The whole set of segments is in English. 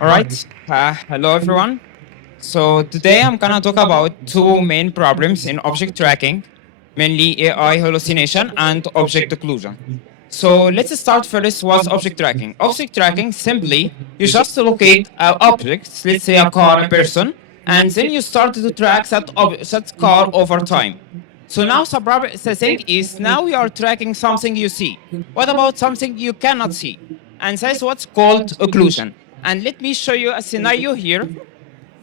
All right. Hello, everyone. So today I'm gonna talk about two main problems in object tracking, mainly AI hallucination and object occlusion. So let's start first. What's object tracking? Object tracking simply you just locate objects, let's say a car, a person, and then you start to track that car over time. So now the thing is now you are tracking something you see. What about something you cannot see? And that's what's called occlusion. And let me show you a scenario here.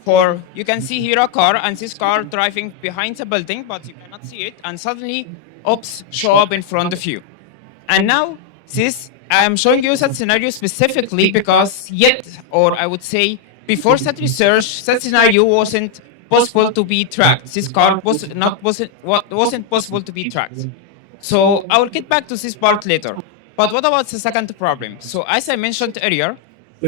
For you can see here a car and this car driving behind the building, but you cannot see it. And suddenly, ops show up in front of you. And now this I'm showing you that scenario specifically because yet, or I would say, before that research, that scenario wasn't possible to be tracked. This car wasn't possible to be tracked. So I will get back to this part later. But what about the second problem? So as I mentioned earlier,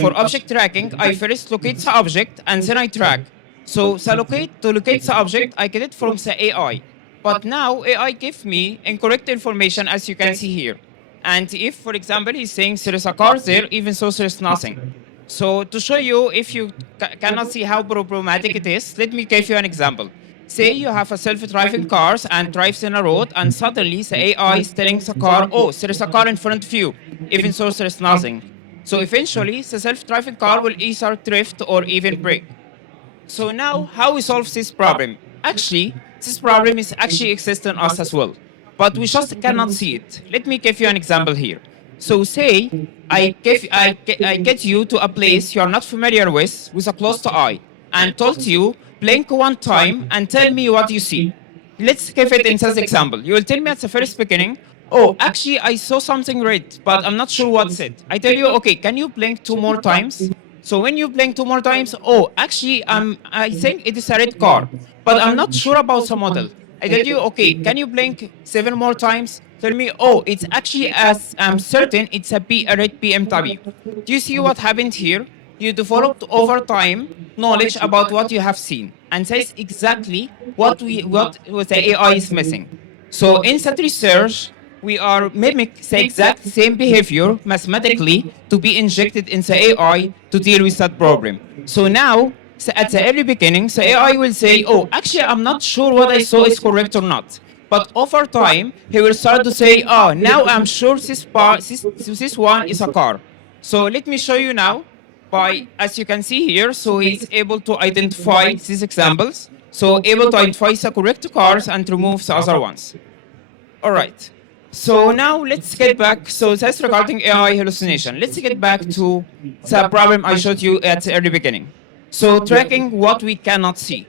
for object tracking, I first locate the object and then I track. So to locate the object, I get it from the AI. But now AI gives me incorrect information as you can see here. And if, for example, he's saying there is a car there, even though there is nothing. So to show you if you cannot see how problematic it is, let me give you an example. Say you have a self-driving car and drives in a road and suddenly the AI is telling the car, oh, there is a car in front of you, even though there is nothing. So eventually the self-driving car will either drift or even brake. So now how we solve this problem? Actually, this problem is actually exists in us as well, but we just cannot see it. Let me give you an example here. So say I get you to a place you are not familiar with a closed eye, and told you blink one time and tell me what you see. Let's give it in this example. You will tell me at the first beginning, oh, actually I saw something red, but I'm not sure what's it. I tell you, okay, can you blink two more times? So when you blink two more times, oh, actually I think it is a red car, but I'm not sure about the model. I tell you, okay, can you blink seven more times? Tell me, oh, it's actually as I'm certain it's a red BMW. Do you see what happened here? You developed over time knowledge about what you have seen, and that's exactly what the AI is missing. So in that research, we are mimic the exact same behavior mathematically to be injected in the AI to deal with that problem. So now, at the early beginning, the AI will say, oh, actually, I'm not sure what I saw is correct or not. But over time, he will start to say, oh, now I'm sure this one is a car. So let me show you now by, as you can see here, so he's able to identify these examples. So able to identify the correct cars and remove the other ones. All right. So now let's get back. So that's regarding AI hallucination. Let's get back to the problem I showed you at the early beginning. So tracking what we cannot see.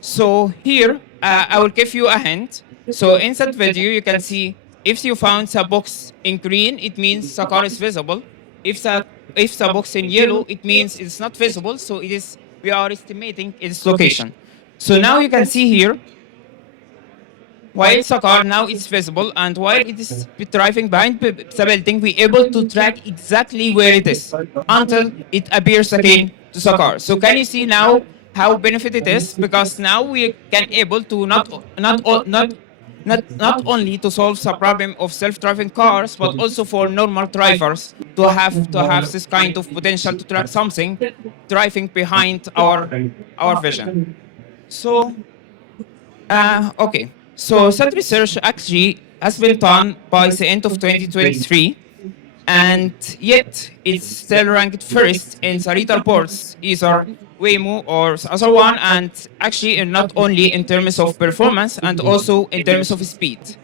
So here, I will give you a hint. So in that video, you can see if you found the box in green, it means the car is visible. If the box in yellow, it means it's not visible. So we are estimating its location. So now you can see here, while it's a car, now it's visible, and while it is driving behind the building, we're able to track exactly where it is until it appears again to the car. So can you see now how benefit it is? Because now we can able to not only to solve the problem of self-driving cars, but also for normal drivers to have this kind of potential to track something driving behind our vision. So okay. So that research actually has been done by the end of 2023, and yet it's still ranked first in the leaderboards, either Waymo or the other one, and actually not only in terms of performance and also in terms of speed.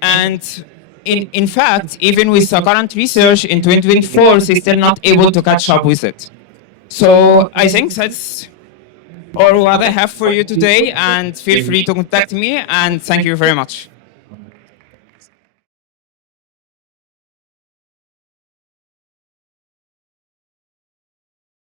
And in fact, even with the current research in 2024, they're still not able to catch up with it. So I think that's or what I have for you today, and feel free to contact me, and thank you very much.